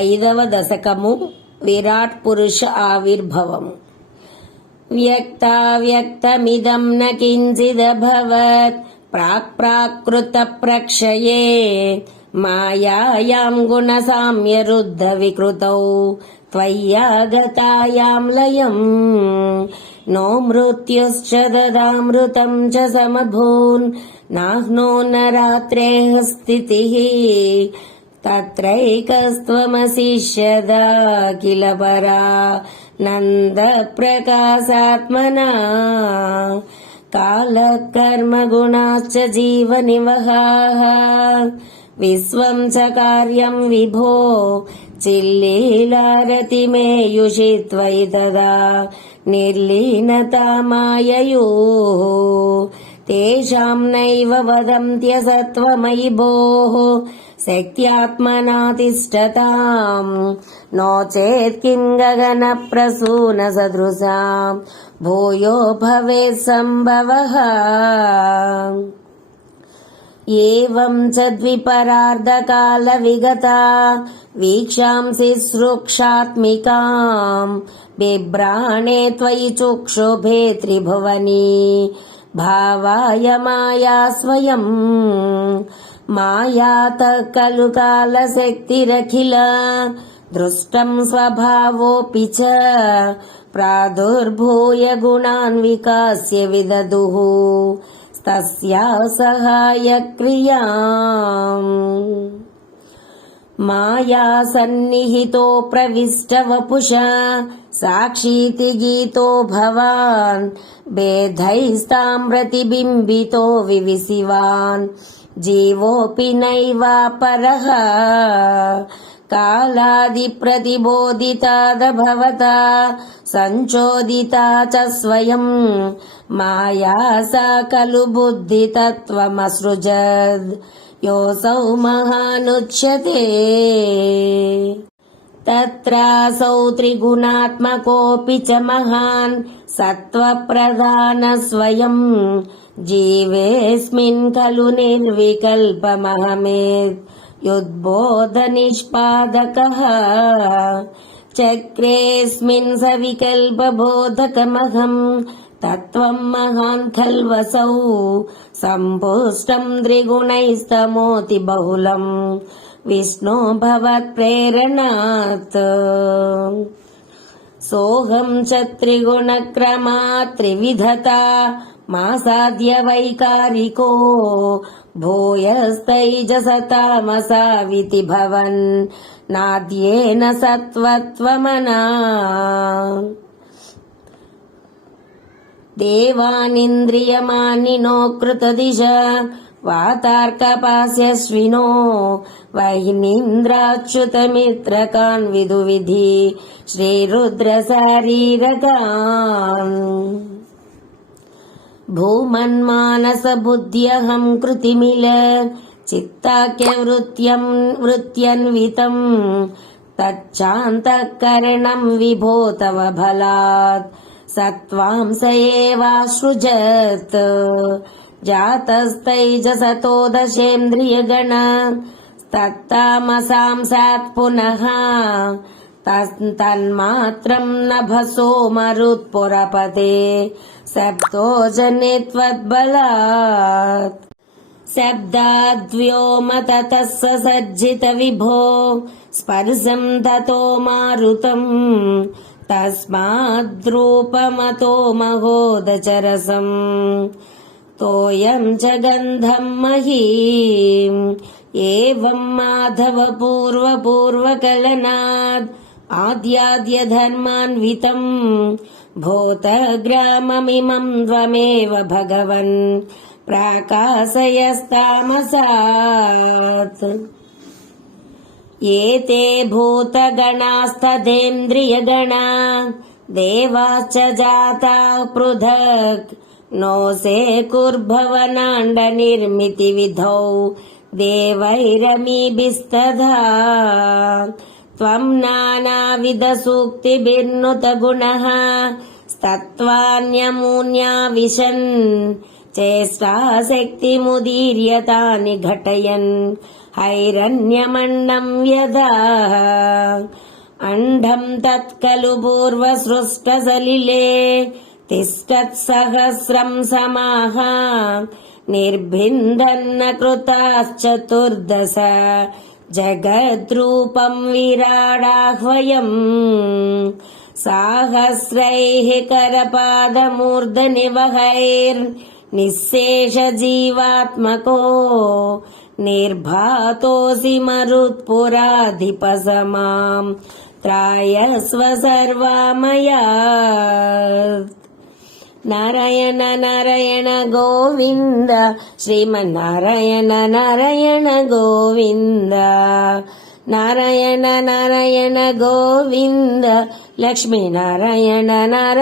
ఐదవ దశకము విరాట్ పురుష ఆవిర్భవము వ్యక్తావ్యక్తమిదం న కించిదభవత్ ప్రాక్ ప్రాకృత ప్రక్షయే మాయాయాం గుణసామ్యరుద్ధ వికృతౌ त्वय्यागतायां लयम् नो मृत्युश्च ददामृतम् च समभून् नाह्नो न रात्रेः स्थितिः तत्रैकस्त्वमशिष्यदा किल परा नन्दप्रकाशात्मना कालकर्मगुणाश्च जीवनिवहाः विश्वम् च कार्यम् विभो चिल्लीलारतिमेयुषि त्वयि तदा निर्लीनता माययोः तेषाम् नैव वदन्त्यसत्त्वमयि भोः शक्त्यात्मना तिष्ठताम् नो चेत् किम् गगनप्रसूनसदृशाम् भूयो भवेत् सम्भवः एवं च द्विपरार्धकालविगता वीक्षांसि सृक्षात्मिकाम् बिभ्राणे त्वयि चुक्षुभे त्रिभुवनी భావాయ మాయా స్వయం. మాయాత ఖలు కాలశక్తిరఖిల దృష్టం స్వభావోపి చ. ప్రాదుర్భూయ గుణాన్ వికాస్య విదదుః. తస్యా సహాయ క్రియా. మాయా సన్నిహితో ప్రవిష్ట వపుష సాక్షీతి గీతో భవాన్. భేదైస్తాం ప్రతిబింబితో వివిసివాన్. జీవోపి నైవా పరహ कालादिप्रतिबोधितादभवता सञ्चोदिता च स्वयम् माया सा खलु बुद्धितत्त्वमसृजद् योऽसौ महानुच्यते तत्रासौ त्रिगुणात्मकोऽपि च महान् सत्त्वप्रधान स्वयम् जीवेऽस्मिन् खलु निर्विकल्पमहमेत् युद्बोधनिष्पादकः चक्रेऽस्मिन् सविकल्पबोधकमहम् तत्त्वम् महान् खल्वसौ सम्पुष्टम् त्रिगुणैस्तमोति बहुलम् विष्णो भवत्प्रेरणात् सोऽहम् च त्रिगुणक्रमात् त्रिविधता మాసాద్య వైకారికో భూయస్తైజసతామసా వితి భవన్. నాద్యేన సత్వత్వమనా. దేవానింద్రియమానినో కృతదిశ వాతార్కపాస్యశ్వినో వైనీంద్రాచ్యుతమిత్రకాన్ విధు విధి శ్రీరుద్రశారీరకాన్. भूमन् कृतिमिल चित्तक्य वृत्यन्वितम् तच्चान्तःकरणम् विभो तव बलात् स स एवासृजत् जातस्तैज तत्तामसां सात् पुनः तन्मात्रम् नभसो मरुत्पुरपते शब्दो जने त्वद्बलात् शब्दाद्व्योम ततः सज्जित विभो स्पर्शम् ततो मारुतम् तस्माद्रूपमतो महोदचरसम् तोयम् च गन्धम् महीम् एवम् माधव पूर्वपूर्वकलनात् आद्याद्यधर्मान्वितम्। भूतग्राममिमम् त्वमेव भगवन्। प्राकाशयस्तामसात्। एते भूतगणास्तदेन्द्रियगणा देवाश्च जाता पृथक्। नोसे कुर्भवनाण्डनिर्मितिविधौ देवैरमीभिस्तधा त्वम् नानाविधसूक्तिभिर्नुतगुणः स्तत्त्वान्यमून्या विशन् चेष्टाशक्तिमुदीर्यतानि घटयन् हैरण्यमण्डं यदा अण्डं तत्खलु पूर्वसृष्टसलिले तिष्ठत्सहस्रं समाः निर्भिन्दन्न कृताश्चतुर्दश जगद्रूपं विराडाह्वयम् साहस्रैः करपादमूर्धनिवहैर्निःशेषजीवात्मको निर्भातोऽसि मरुत्पुराधिपसमां त्रायस्व सर्वामया ನಾರಾಯಣ ನಾರಾಯಣ ಗೋವಿಂದ ಶ್ರೀಮನ್ನಾರಾಯಣ ನಾರಾಯಣ ಗೋವಿಂದ ನಾರಾಯಣ ನಾರಾಯಣ ಗೋವಿಂದ ಲಕ್ಷ್ಮೀ ನಾರಾಯಣ ನಾರಾಯಣ